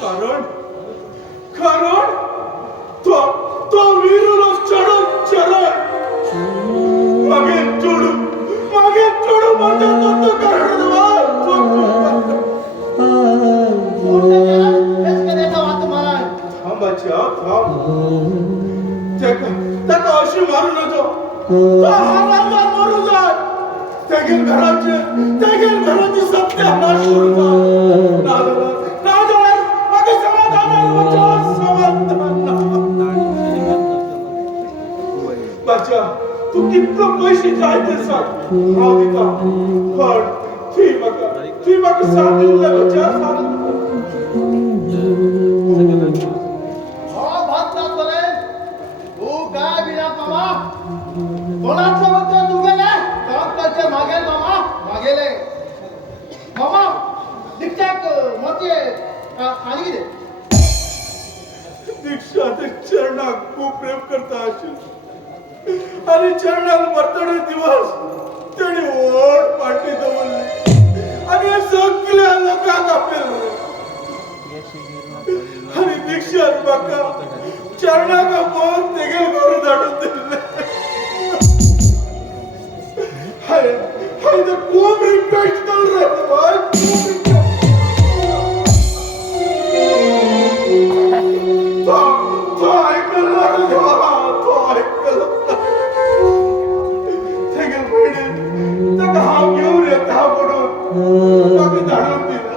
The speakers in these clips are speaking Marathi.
कारण कारण तो तो वीरुलो चढून चरण मागे चढू म्हणतो तो कारण थांबाच्या थांब त्याका अशी मारू नको तो हाराला मारू जाय त्यागेल घराची सत्यानाश करू जाय नादर मागे समाधान बच्चा तू कितना पैसे जायते सांग हाँ दिता पण ती मग साथ देऊ दे बच्चा साथ कोणाचं होतं तू गेले काम करते मागेल मागेले मामा दीक्षाक मोती खाली दे दीक्षा ते चरणाक खूप प्रेम करता अशी आणि चरणाक बर्तडे दिवस त्याने ओढ पाठी दवरली आणि हे सगळ्या लोकांना पेरले आणि दीक्षा बाका चरणाक बोल तेगे घरून धाडून दिले हाय द खूप रिक्वेस्ट कर रे भाई तो ऐकलं तेगे बहिणी त्याला हाव घेऊन येत हा पडून बाकी धाडून दिला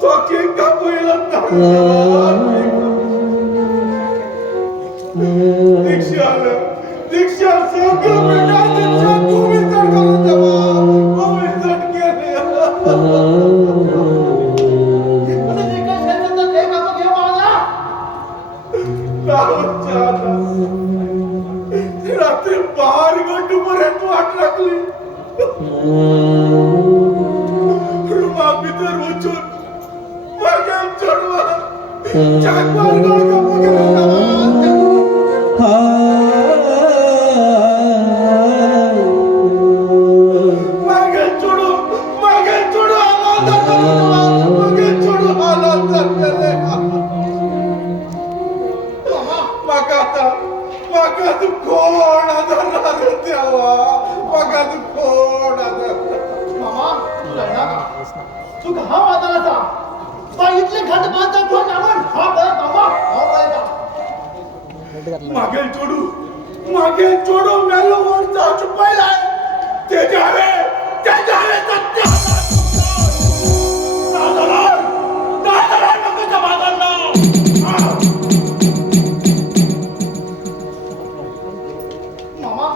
तो केक कापूला दीक्षा सगळं बेटा दीक्षा तुम्ही चढ करून देवा तुम्ही चढ केले रात्री 12 घंटेपर्यंत वाट लागली रुमा भीतर उचून मागे चढवा चाकवार गळका वगैरे मागे चढू आला तर माका तू कोण आदरणार देवा माका तू कोण आदर मामा तू कहा वादळाचा इथले घट बांधता कोण आपण हा बरं मामा हा बरं मागे चोडू मेलो वर जाऊ चुपायला ते जावे सत्य नादरार नको जमादारला मामा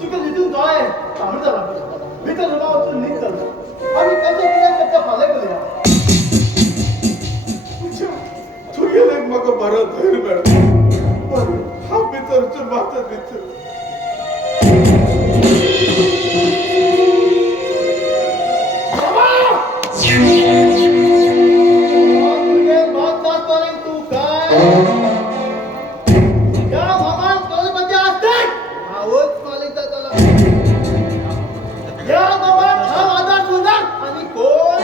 तुका निघून जाय चांगलं झालं मी तर तुला वाचून नीट झालं आणि त्याच्या फाले केले तू गेले मग बरं धैर्य मिळत हा भीतरचं माता भीतर तू काय या मामा कॉलेजमध्ये असते आहोत मालिका त्याला या मामा हा आधार सुंदर आणि कोण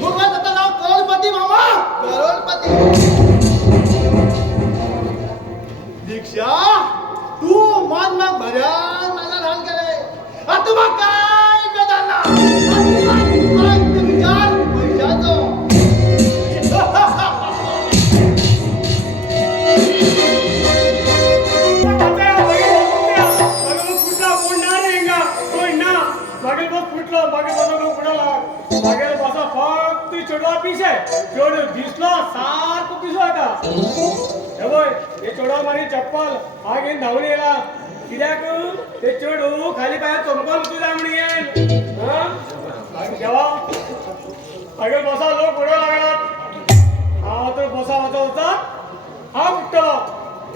मग त्याचं नाव करोडपती मामा करोडपती दीक्षा तू मान मग भऱ्या मला रान केले आता मग काय बेदाना विचार पैशाचं चप्पल हा घेऊन धावून येला कित्याक ते चेडू खाली पायात चमकल तुझ्या म्हणून जेव्हा मागे बसा लोक पुढे लागलात हा तर बसा वाचा हा कुठं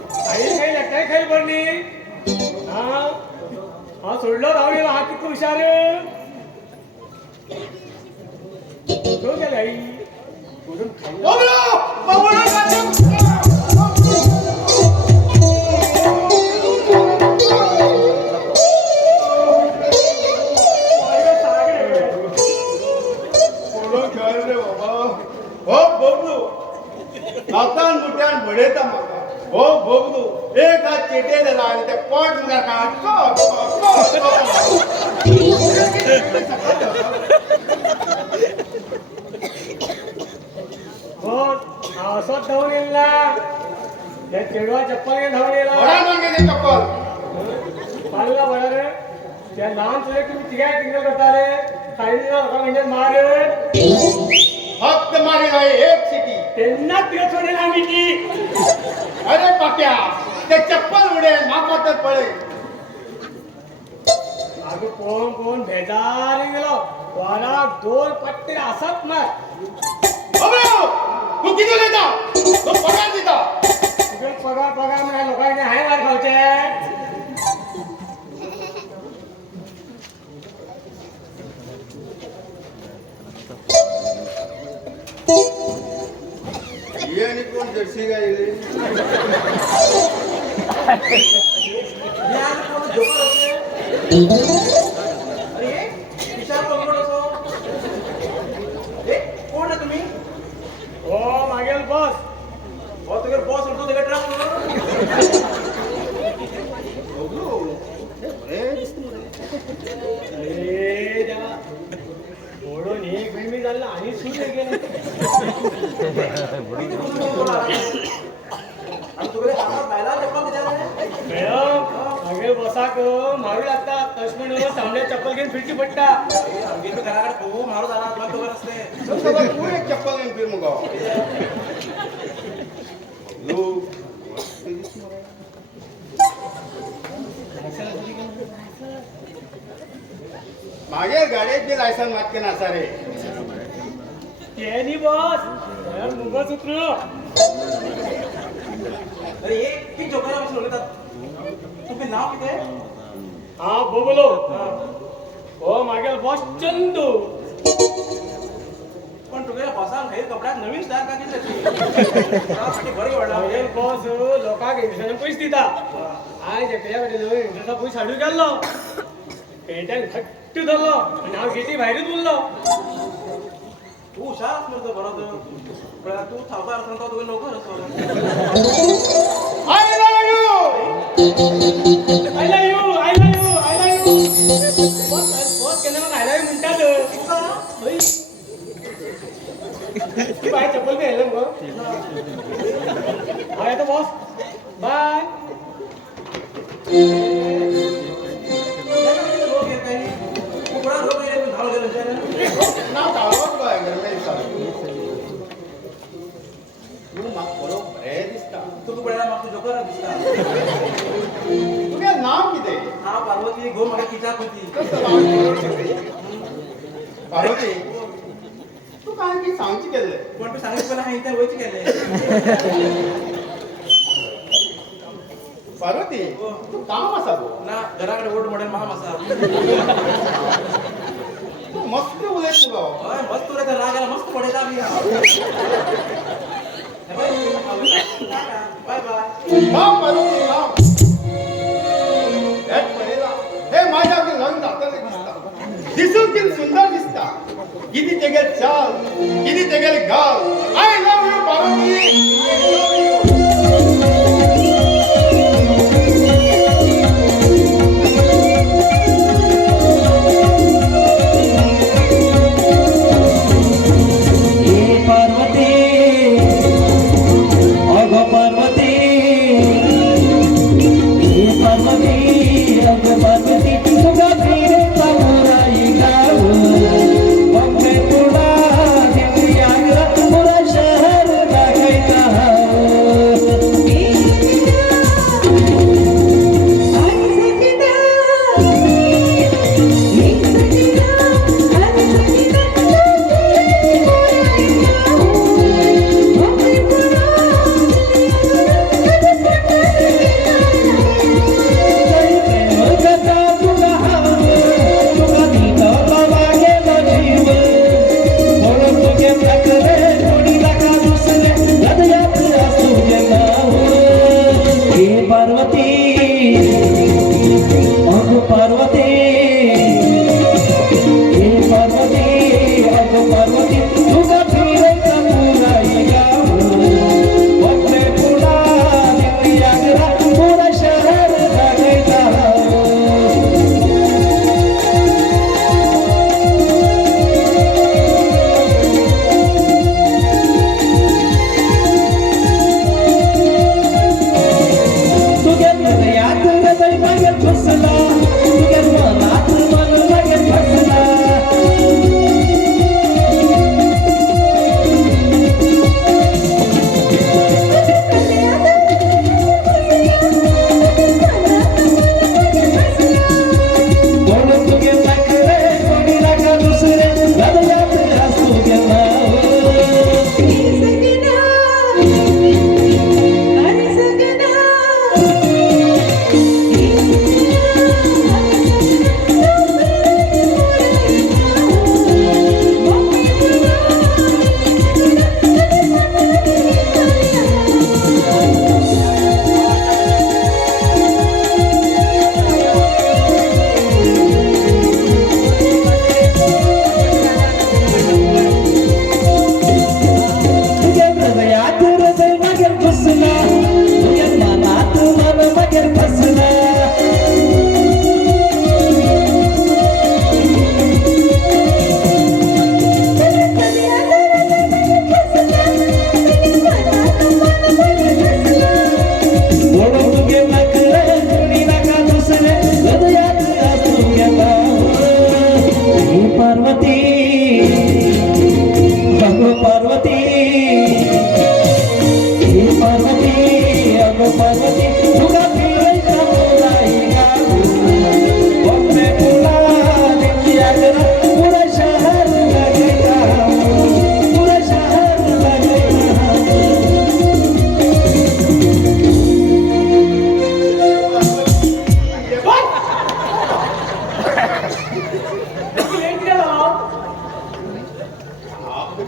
काही काही खाली पडली हा सोडलं धावलेला हा किती हुशार गेले आई भोगलो नातान मुठ्यान बडयता म्हाका हो भोगलो एक हात चेटे जाला आनी ते पोट हो असोच धावून येईल ना त्या चेडवा चप्पल घेऊन धावून येईल चप्पल पाहिला बघा रे त्या लहान तुझे तुम्ही तिघा टिंगल करताले काही लोका म्हणजे मारे फक्त मारी नाही एक सिटी त्यांना तिघ सोडेल आम्ही ती अरे पाक्या ते चप्पल उडेल माका तर पळेल आम्ही कोण भेजारी गेलो वाला दोन पट्टे असत ना तू किती देता तू पगार देता तुझे पगार म्हणा लोकांनी हाय वार खावचे ये आणि कोण जर्सी गायले कोण आहे तुम्ही हो मागेल बस हो तुझे बॉस म्हणतो तुझे ट्रक अरे देवा ओढून एक मिनिट झालं आणि सूट गेलं मागेल बसाक मारू लागतात तसमण तांबड्या चप्पल घेऊन फिरकी पडता मारू झाला तुला तो असते तू एक चप्पल घेऊन फिर मुगा मागे गाडीचे लायसन मागते ना सारे त्यांनी बस मुंबईच उतरू अरे ये किती जोकाला बसून बोलतात तुम्ही नाव किती आहे हा बोलो हो मागेल बॉस चंदू पण तुम्ही बसा हेर कपड्यात नवीन स्टार का घेतली बरी वाटला मागेल बॉस लोकांक इंग्लिशान पैसे दिता आज एकट्याकडे इंग्लिशा पैसे हाडू गेलो पेट्यान घट्ट धरलो नाव घेती भायरूच बोललो तू हुशार म्हणतो बरोबर तू सावकार असं तुम्ही लवकर असतो I love you I love you I love you I love you boss केलं मग आय लव्ह यू म्हणतात की बाय चप्पल बी हेलं मग हा येतो बॉस बाय रोग येत काही कुकडा रोग येईल धाव गेलं नाव काढवत काय गरमेचा तू माग बरोबर आहे दिसता तू कुकड्याला मागतो जोकर दिसता तुझे नाव किती हा पार्वती गो मग तिच्या पती पार्वती तू काय की सांगची केले पण तू सांगितलं पण आहे त्या वयची गेले पार्वती तू काम असा गो ना घराकडे ओढ मॉडेल महाम असा तू मस्त उलट तुला होय मस्त तुला तर रागाला मस्त पडेला मी बाय बाय नाव पार्वती नाव एक पहिला हे माझ्या लग्न दाखवले दिसता दिसून किती सुंदर दिसता किती तेगेल चाल किती तेगेल गाल I love you Parvati I love you शहर दाखयता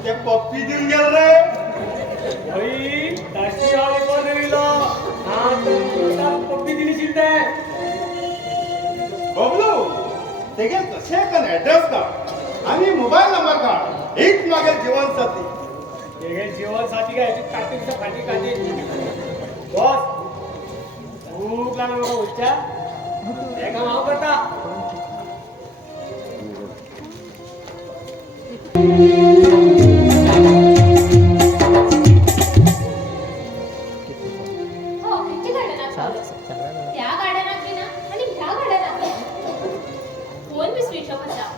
ते पप्पी देऊन गेल रे भाई ताशी आले कोण दिला हा तर पप्पी दिली शिंदे बबलू तेगे कसे पण ऍड्रेस काढ आणि मोबाईल नंबर काढ एक मागेल जीवनसाथी हे जीवन साथी काय याची काटीचं फाटी काटी बॉस भूक लागलं बघा उच्चा एका माव करता हो किती गाड्या त्या गाड्या नाचली ना आणि ह्या गाड्या नाचल्या फोन बी स्विच ऑफ होता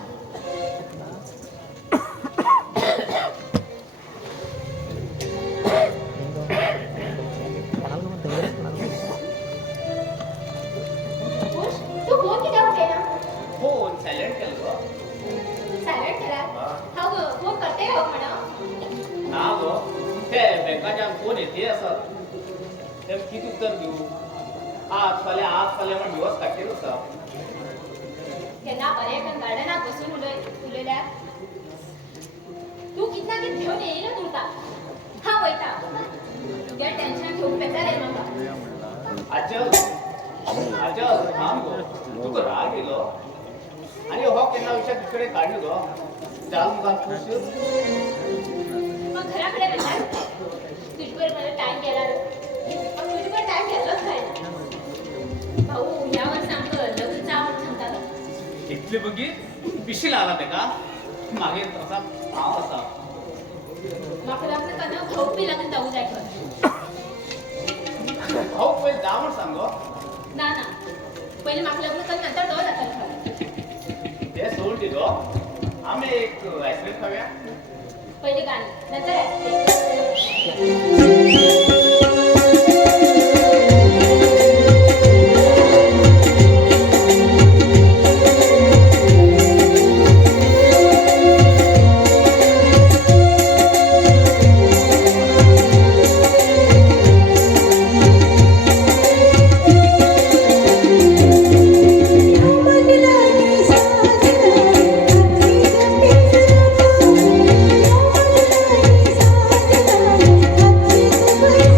खुश तू फोन किती होते ना फोन सायलेंट केलं गं. सायलेंट केला हा गो फोन करते हो म्हणा ना गो ते बँकाच्या फोन येते असत ते किती उत्तर देऊ आज फाल्या म्हणून दिवस काढतील असं त्यांना पर्यटन गार्डनात बसून उलयल्या तू कितना कित घेऊन येईल ना तुमचा हा वैता तुझ्या टेन्शन घेऊन पेचा रे मग आजल थांब गो तुका राग येलो आणि हो केन्ना विषय तिकडे काढलो गो जाल मुखार खुश मग घराकडे येणार तुझ्यावर मला टाइम गेला मग तुझ्यावर टाइम गेलाच काय भाऊ यावर सांग लग्नचा आवड सांगतात इथले बघी पिशील आला ते का मागे तसा भाव असा मग लग्न करणं भाऊ बी लग्न जाऊ जाय कर भाऊ पहिले जा म्हणून सांगो ना ना पहिले माग लग्न कर नंतर जाऊ जातात ते सोडून दिलो आम्ही एक आईस्क्रीम खाऊया पहिले गाणी नंतर ऐकते Thank you.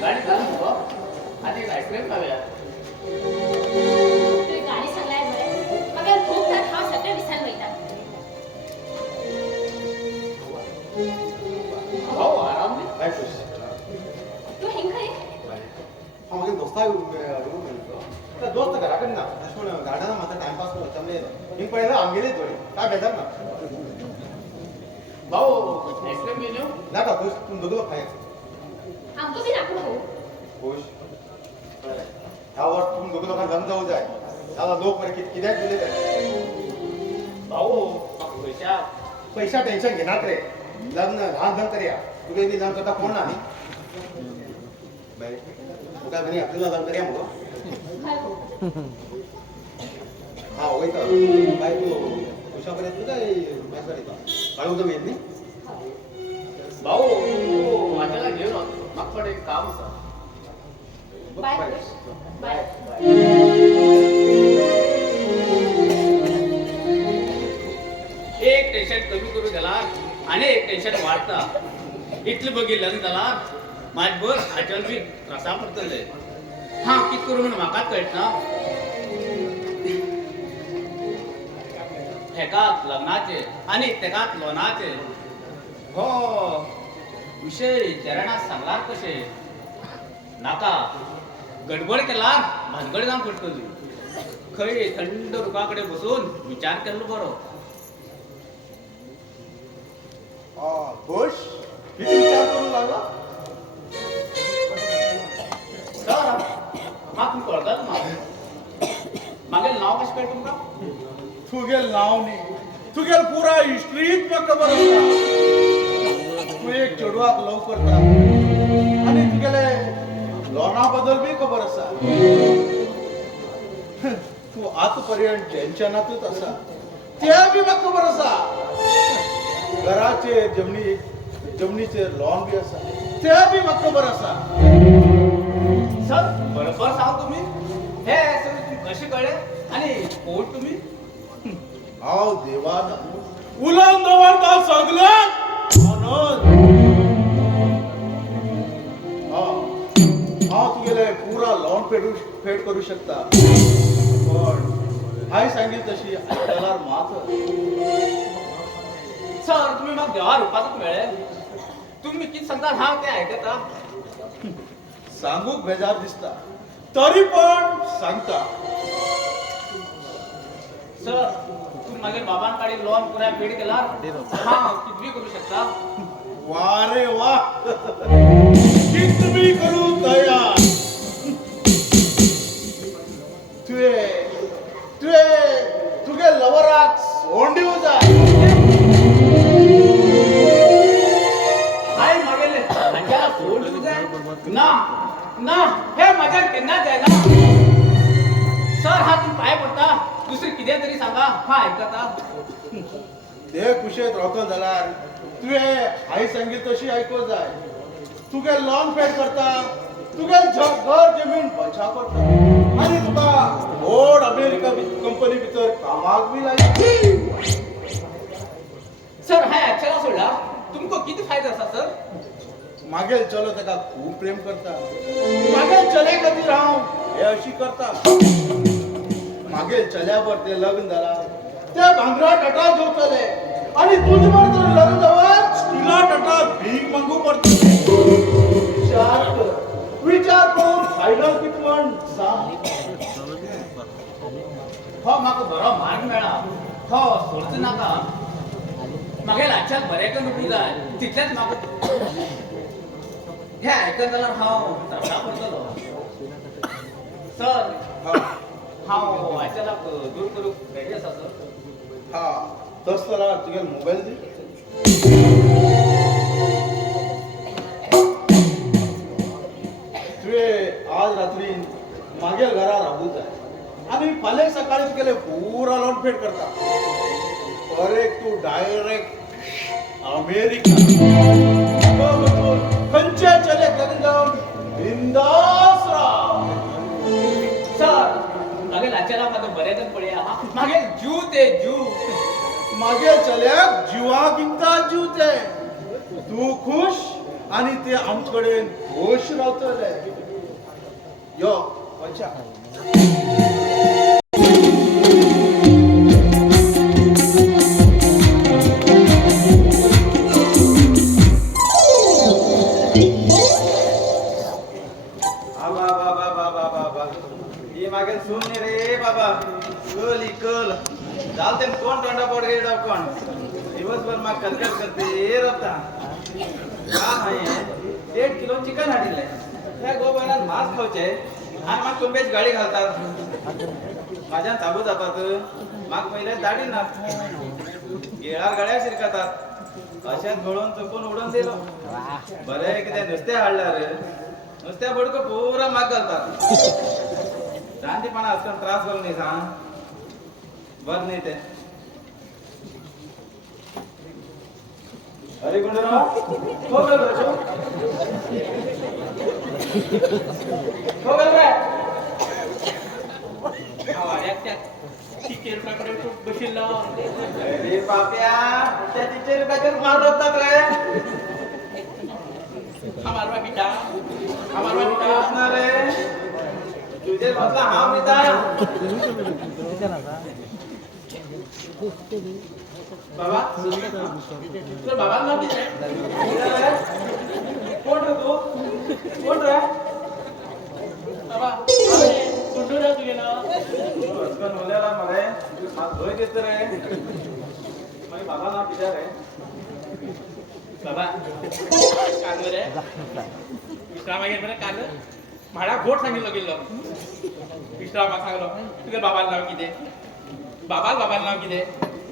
गाडी घालून बघ. आधी एक आईस्क्रीम खाऊया. तुझी गाणी सांगलाय बरे मग खूप तर हा सगळं विसर वयता भाऊ आराम दे. काय खुश तू हेंग खरे हांव मागे दोस्ता रूम मेळिल्लो त्या दोस्त घरा कडेन ना अशें म्हण गार्डना मातसो टायमपास करता म्हणल्यार हिंग पळयलो आमगेली थोडी काय बेजार ना भाऊ आईस्क्रीम घेऊन येऊ. नाका खुश तुम दोगलो खाया आमको बी नाको भाऊ खुश ह्या वर्स तुम दोगलो लोकांक लग्न जावं जाय नाजाल्यार लोक मरे कित्याक उलयतात भाऊ पैशा पैसा टेन्शन घेनात रे लग्न ल्हान लग्न करया तुगे बी लग्न करता कोण ना न्ही बाय तुका बरी आपल्याला लग्न करया मगो काय भाऊ हा वयता बाय तू खुशा पर्यंत काय मॅच करता काळू जम येत न्ही भाऊ तू वाचायला घेऊन म्हाका थोडें एक काम आसा. बाय खुश बाय एक टेन्शन कमी करू गेला आणि एक टेन्शन वाढता. इतले बगी लग्न जाला माझ बस हाच्यान बी त्रासा पडटले. हा कित करू म्हणून म्हाकाच कळना. हेकात लग्नाचे आणि तेकात लोनाचे हो विषय चरणात सांगलार कशे नाका गडबड केल्यार भानगड जावंक पडटली. खंय थंड रुखाकडे बसून विचार केल्लो बरो. खुश किती विचार करून लागला सर म्हाका कळटा मागे नाव कशें कळटा तुमकां. तुगेल नाव न्ही तुगेल पुरा हिस्ट्रीच म्हाका खबर आसा. तू एक चेडवाक लव करता आनी तुगेले लोना बद्दल बी खबर आसा. तू आत पर्यंत टेन्शनातूच आसा ते बी म्हाका खबर आसा. घराचेर जमनीचेर लॉन बी आसा ते बी म्हाका खबर आसा. सर बरोबर सांग तुम्ही हे सगळं तुम्ही कसे कळले आणि कोण तुम्ही. हांव देवान उलोवन दवरता सगळ्यांक म्हणून हांव तुगेले पुरा लॉन फेड करू शकता पण हांवें सांगितली तशी आयकल्यार मात सर तुम्ही म्हाका देवा रुपातूच मेळ्ळे. तुम्ही कितें सांगता हांव तें आयकता. सांगूक बेजार दिसता तरी पण सांगता. सर तुम्ही मागीर बाबांकडे लोन पुऱ्या पेड केला हा कितवी करू शकता. वा रे वा कितवी करू तयार. तुगे लवराक सोंड दिवं जाय. हाय मागेले हांच्याला फोन दिवं जाय ना ना हे मजा केन्ना जायना. सर हा तुम्ही पाय पडता दुसरी कितें तरी सांगा हा आयकता. ते कुशेत रावता जाल्यार तुवें हांवें सांगितली तशी आयको जाय. तुगे लॉन फेड करता तुगे घर जमीन बचा करता आनी तुका व्हड अमेरिका कंपनी भितर कामाक बी लायता. सर हाय आजच्याला सोडला तुमको किती फायदा आसा सर. मागेल चलो ताका खूब प्रेम करता. मागेल चले खातीर हांव हे अशी करता. मागेल चल्या बर ते लग्न जाला ते भांगरा टाटा जेवतले आनी तुजे बर तर लग्न जावन स्टिला टाटा भीक मागू पडटले. विचार करून फायनल कितें म्हण सांग. हो म्हाका बरो मार्ग मेळ्ळा हो सोडचो नाका. मागेल आजच्याक बरें नको जाय तितलेंच म्हाका हे आयकत जाल्यार हांव त्रासा पडटलो. सर हांव आजच्यालाक दूर करूंक रेडी आसा सर. हा तस जाल्यार तुगे मोबायल दी. तुवें आज रात्री मागेल घरा राहू जाय आणि फाले सकाळीच गेले पुरा लॉनफेड करता परत तू डायरेक्ट अमेरिका खंयचे चले कदम बिंदास राव सर मागे लाचाला माझं बरेच पडया मागे जू ते जू मागे चल्याक जीवा गिंता जीव ते तू खुश आणि ते आमकडे खुश रावतले यो अच्छा ही मागे सुन रे बाबा कल ही कल चालते कोण तोंडा पोट गेली कोण दिवसभर माग कटकट करते रता का आहे 1.5 किलो चिकन हाडिले त्या गोबायलान मांस खावचे आणि माग कुंबेच गाडी घालतात माझ्या चाबू जातात माग पहिले दाढी ना गेळार गाड्या शिरकतात अशात गळून चुकून उडून दिलो बरे किती नुसते हाडल्यार नुसत्या बडको पुरा माग घालतात रांदीपणा आजकाल त्रास करून नाही सांग बर नाही ते अरे गुंडराव हो गल रे बशिल्लो अरे पाप्या त्या टीचर रुपयाचे मार होतात रे मारवा बिटा असणार रे तुझे बसला हा मिता बाबा तुझं बाबा नाव किती आहे कोण रे तू कोण रे बाबा कुठून राहतो गेला हसकन होल्याला मरे हात धुई देत रे माझे बाबा नाव किती रे बाबा काल रे विश्राम मागेल बरं काल म्हाडा गोट सांगितलं गेलो विश्रामाक सांगलो तुगे बाबाल नाव कितें बाबाल नाव कितें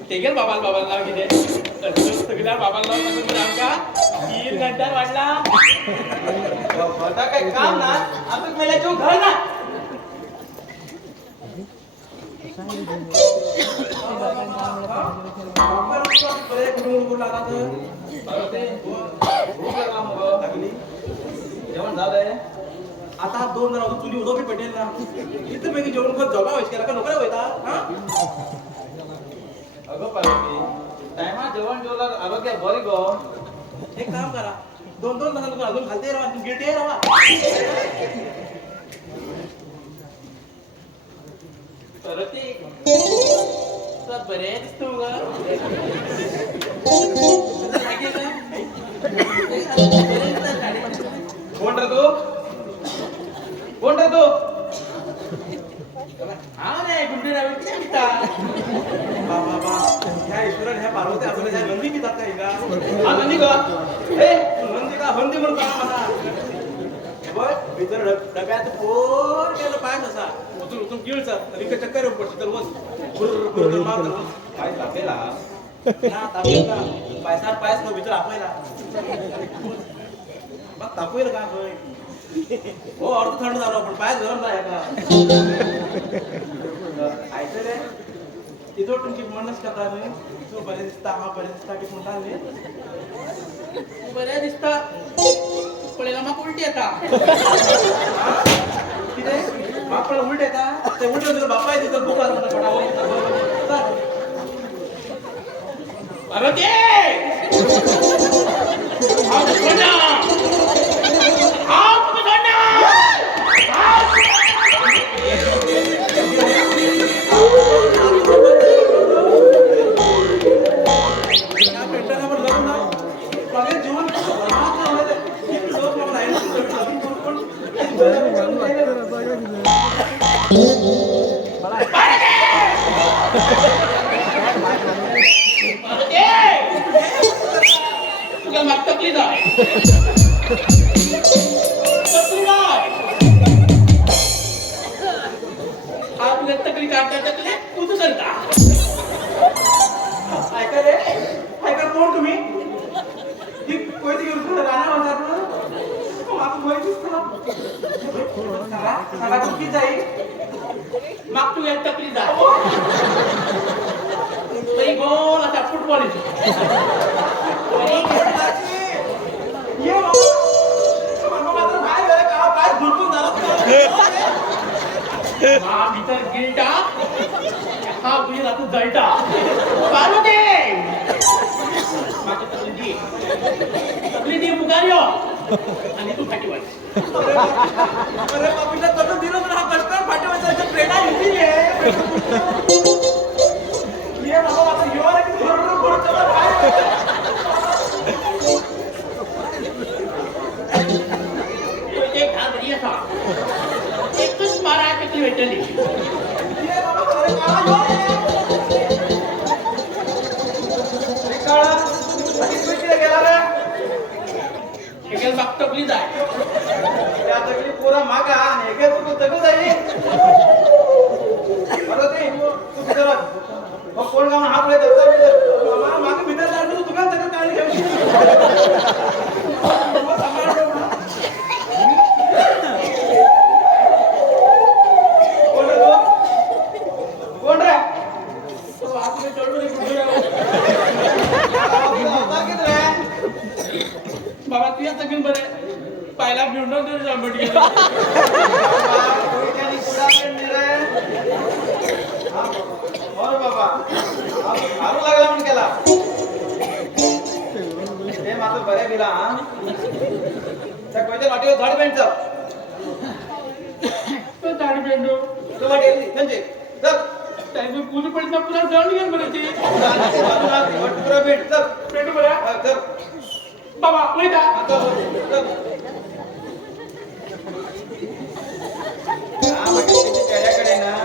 तेगेल बाबाल नाव कितें सगळ्या बाबाल नाव सांगून बरं आमकां 3 घंट्यार वाढला होता काही काम ना आता मेल्या जीव घर ना जेवण झालंय आता 2 जण अजून चुली उदो बी पेटेल ना इथं पैकी जेवण करत जगा व्हायचं केला का नोकऱ्या वयता अगं पार्वती टायमात जेवण जेवल्यावर आरोग्य बरी गो एक काम करा 2 जणांना अजून खालते राहा तू गिरटे राहा पार्वती तुला बरे दिसतो कोण रे तू कोण रे तू हा नाही गुंडे रावी किती पिता बाबा ह्या ईश्वरान ह्या पार्वती असं ह्या नंदी की जात का हा नंदी का ए नंदी का हंदी म्हणून का मला बघ भितर डब्यात पोर केलं पाय नसा उचून गिळचा रिक चक्कर येऊन पडते तर वस मार काय तापेला ना तापेला पैसा पायस न भितर आपल्याला मग तापेल का हो अर्ध थंड झालं पण पाय गरम नाही का ऐकलं रे तिथं तुमची म्हणच करता रे तू बरे दिसता हा बरे दिसता की म्हणता रे बरे दिसता पळेला मग उलटी येता किती बापाला उलट येता ते उलट तुला बापा येते तर भूका पार्वती तुला माग तकली जाय आपल्या तकली काढता तकले कुठं करता ऐका रे ऐका कोण तुम्ही ही कोयती घेऊन राणा म्हणतात ना मागं कोयती दिसतो सांगा तुमची जाई माग तू एक तकली जा तरी गोल असा फुटबॉल ये बाबा मात्र काय झालं का काय झुरकून झालं हा भीतर गिलटा हा तुझी रातू जळटा पार्वती माझी तकली दी मुगारियो आणि तू फाटी वाच अरे बाबूला कसं दिलं तर हा कष्ट फाटेवायचा प्रेरणा येते ये बाबा आता येणार की भरपूर भरतो एक घागरी असा एकच मारा टकली भेटली ये बाबा अरे काळा आणि कुठे गेला रे एकेल बाग टकली जाय त्या तकली पुरा मागा आणि हे तू तकू जाई अरे ते तू जरा मग कोण गाव हा पुढे धरता मी मामा मागे भीतर जातो तू का तकू काढली घेऊ कोण रे तो आपले चढून बाबा तू आता घेऊन बरे पायला भिवून तरी जांभट गेलं बाबा मारू लागला म्हणून केला ते मात्र बऱ्या गेला त्या कोणत्या वाटीवर झाड पेंटचं तो दाढी पेंडू तो वाटी म्हणजे चल त्याची पूर्ण पडला पुरा जळून गेल बरं ते पुरा भेट चल पेंडू बरं चल बाबा वैदा आता चल त्याच्याकडे ना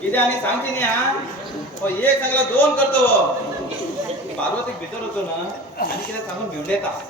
इथे आणि सांगते नाही हा एक चांगला दोन करतो पार्वती भीतर होतो ना आणि तिला सांगून घेऊन येतात